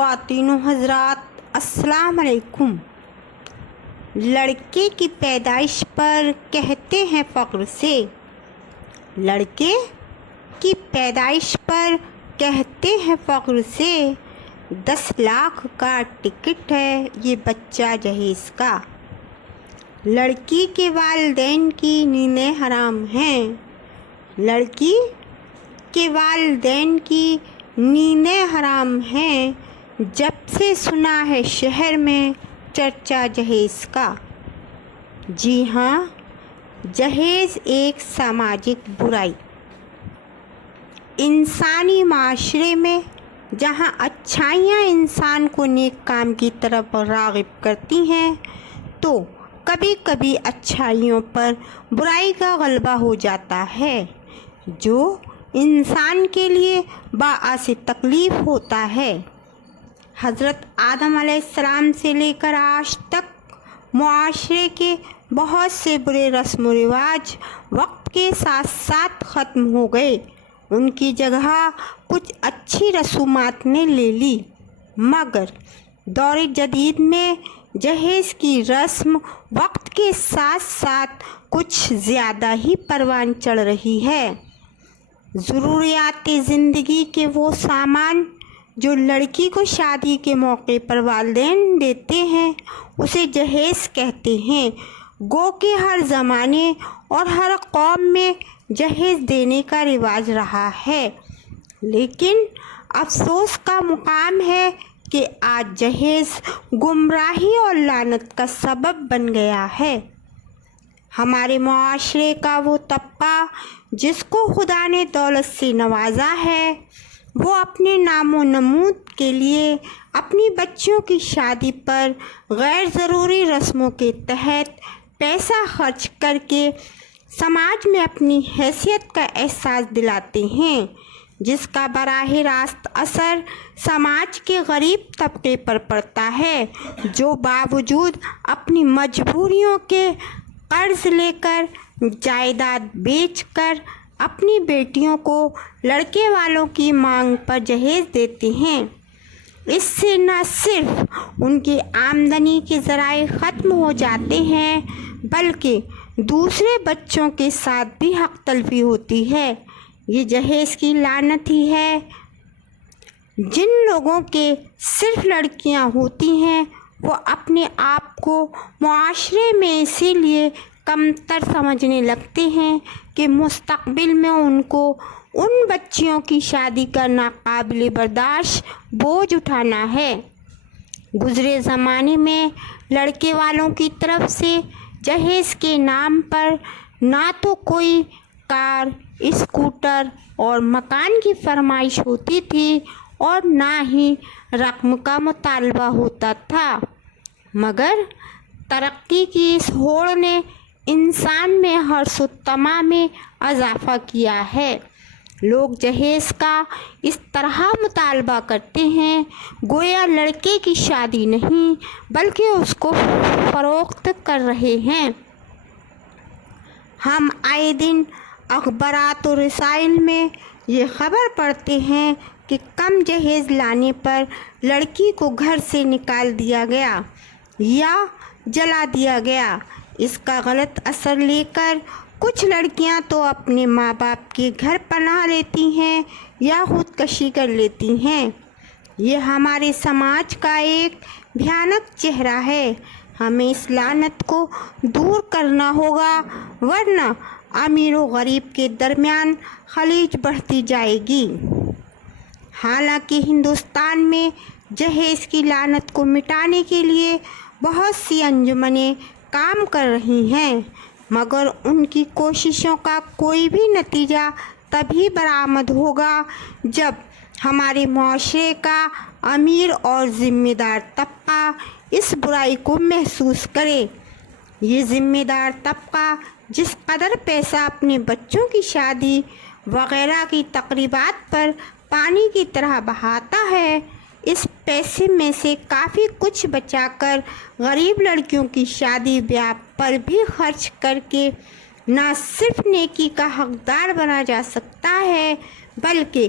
خواتین و حضرات السلام علیکم۔ لڑکے کی پیدائش پر کہتے ہیں فخر سے، لڑکے کی پیدائش پر کہتے ہیں فخر سے، 10 لاکھ کا ٹکٹ ہے یہ بچہ جہیز کا۔ لڑکی کے والدین کی نیندیں حرام ہیں، لڑکی کے والدین کی نیندیں حرام ہیں، جب سے سنا ہے شہر میں چرچا جہیز کا۔ جی ہاں، جہیز ایک سماجک برائی۔ انسانی معاشرے میں جہاں اچھائیاں انسان کو نیک کام کی طرف راغب کرتی ہیں، تو کبھی کبھی اچھائیوں پر برائی کا غلبہ ہو جاتا ہے، جو انسان کے لیے باعث تکلیف ہوتا ہے۔ حضرت آدم علیہ السلام سے لے کر آج تک معاشرے کے بہت سے برے رسم و رواج وقت کے ساتھ ساتھ ختم ہو گئے، ان کی جگہ کچھ اچھی رسومات نے لے لی، مگر دور جدید میں جہیز کی رسم وقت کے ساتھ ساتھ کچھ زیادہ ہی پروان چڑھ رہی ہے۔ ضروریات زندگی کے وہ سامان جو لڑکی کو شادی کے موقع پر والدین دیتے ہیں، اسے جہیز کہتے ہیں۔ گو کہ ہر زمانے اور ہر قوم میں جہیز دینے کا رواج رہا ہے، لیکن افسوس کا مقام ہے کہ آج جہیز گمراہی اور لعنت کا سبب بن گیا ہے۔ ہمارے معاشرے کا وہ طبقہ جس کو خدا نے دولت سے نوازا ہے، وہ اپنے نام و نمود کے لیے اپنی بچیوں کی شادی پر غیر ضروری رسموں کے تحت پیسہ خرچ کر کے سماج میں اپنی حیثیت کا احساس دلاتے ہیں، جس کا براہ راست اثر سماج کے غریب طبقے پر پڑتا ہے، جو باوجود اپنی مجبوریوں کے قرض لے کر، جائیداد بیچ کر اپنی بیٹیوں کو لڑکے والوں کی مانگ پر جہیز دیتے ہیں۔ اس سے نہ صرف ان کی آمدنی کے ذرائع ختم ہو جاتے ہیں، بلکہ دوسرے بچوں کے ساتھ بھی حق تلفی ہوتی ہے۔ یہ جہیز کی لعنت ہی ہے۔ جن لوگوں کے صرف لڑکیاں ہوتی ہیں، وہ اپنے آپ کو معاشرے میں اسی لیے کمتر سمجھنے لگتے ہیں کہ مستقبل میں ان کو ان بچیوں کی شادی کا ناقابل برداشت بوجھ اٹھانا ہے۔ گزرے زمانے میں لڑکے والوں کی طرف سے جہیز کے نام پر نہ تو کوئی کار، اسکوٹر اور مکان کی فرمائش ہوتی تھی اور نہ ہی رقم کا مطالبہ ہوتا تھا، مگر ترقی کی اس ہوڑ نے انسان میں حرص و طمع میں اضافہ کیا ہے۔ لوگ جہیز کا اس طرح مطالبہ کرتے ہیں گویا لڑکے کی شادی نہیں بلکہ اس کو فروخت کر رہے ہیں۔ ہم آئے دن اخبارات و رسائل میں یہ خبر پڑھتے ہیں کہ کم جہیز لانے پر لڑکی کو گھر سے نکال دیا گیا یا جلا دیا گیا۔ اس کا غلط اثر لے کر کچھ لڑکیاں تو اپنے ماں باپ کے گھر پناہ لیتی ہیں یا خودکشی کر لیتی ہیں۔ یہ ہمارے سماج کا ایک بھیانک چہرہ ہے۔ ہمیں اس لعنت کو دور کرنا ہوگا، ورنہ امیر و غریب کے درمیان خلیج بڑھتی جائے گی۔ حالانکہ ہندوستان میں جہیز کی لعنت کو مٹانے کے لیے بہت سی انجمنیں کام کر رہی ہیں، مگر ان کی کوششوں کا کوئی بھی نتیجہ تبھی برآمد ہوگا جب ہمارے معاشرے کا امیر اور ذمہ دار طبقہ اس برائی کو محسوس کرے۔ یہ ذمہ دار طبقہ جس قدر پیسہ اپنے بچوں کی شادی وغیرہ کی تقریبات پر پانی کی طرح بہاتا ہے، اس پیسے میں سے کافی کچھ بچا کر غریب لڑکیوں کی شادی بیاہ پر بھی خرچ کر کے نہ صرف نیکی کا حقدار بنا جا سکتا ہے، بلکہ